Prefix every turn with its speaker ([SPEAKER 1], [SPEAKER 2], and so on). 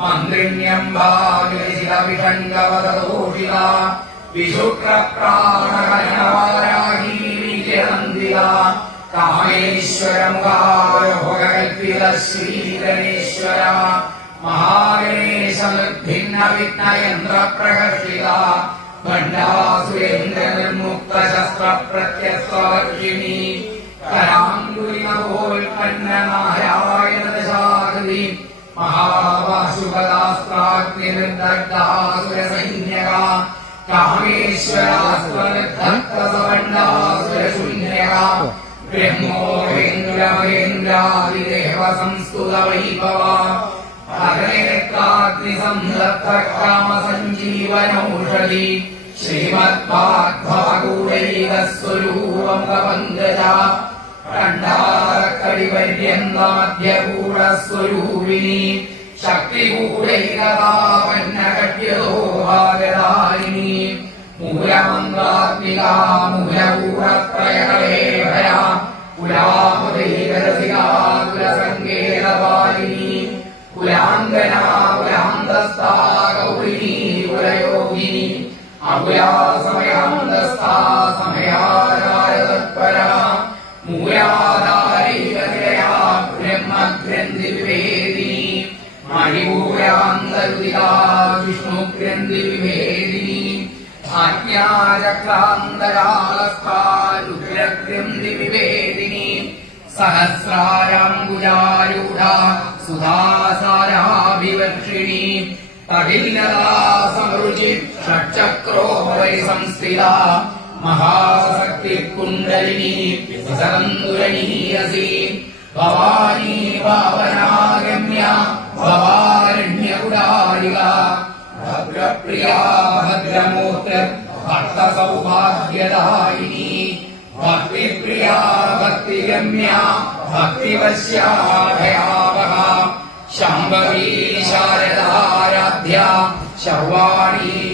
[SPEAKER 1] മന്ത്രിണ്യംബാവിഷംഗവതോഷിത വിശുക്രപ്രാണകരണവാരാഹീ വിജയനന്ദിത ശ്രീഗണേശ്വര മഹാഗണേശഭിന്ന വിഘ്നയന്ത്രപ്രഹർഷിത ഭണ്ഡാസുരേന്ദ്രനിർമുക്ത ശസ്ത്ര മഹാവാശുപദാസ്ത്രാഗ്നിർദഗ്ധാസുരസൈന്യക കാമേശ്വരാസ്വരദ്ധക്തസവണ്ഡാസുരശൂന്യക ബ്രഹ്മോഹേന്ദ്രമഹേന്ദ്രാദിദേവ സംസ്തുത വൈഭവ അഗ്നിരക്താഗ്നിസംഹൃത്തകാമസഞ്ജീവനൗഷധി ശ്രീമദ്ഭാഗവതസ്വരൂപം പങ്കജ കണ്ഠാരക്കടിപര്യന്തമധ്യകൂടസ്വരൂപിണി ശക്തികൂടൈകതാപന്നകട്യതോഭാഗധാരിണി. മൂലമന്ത്രാത്മിക മൂലകൂടപ്രയണലേഖയ കുലാമുദൈകരസികാകുലസങ്കേതപാലിനി കുലാംഗനാ കുലാന്തസ്ഥാ ഗൗരിണീ കുലയോഗിനി. അകുലാസമയാന്തസ്ഥാ സമയാരായ തത്പര മൂലാധാരീകരയാ ബ്രഹ്മഗ്രന്ഥി വിവേദിനി മണിപൂരാന്തരുതികാ വിഷ്ണുഗ്രന്ഥി വിവേദിനി ആജ്ഞാചക്രാന്തരാളസ്ഥാരുഗ്രന്ഥി വിവേദിനി സഹസ്രാരാംബുജാരൂഢ സുധാസാരാഭിവർഷിണി തടില്ലതാ സമരുചി ഷട്ചക്രോപരി സംസ്ഥിത മഹാശക്തി കുണ്ടലിനി സരന്തുരണീയസി ഭവാനി പാവനാഗമ്യ भद्रप्रिया भद्रमूर्ति प्रिया भक्ति रम्या भक्ति शम्भवी शारदाराध्या शर्वाणी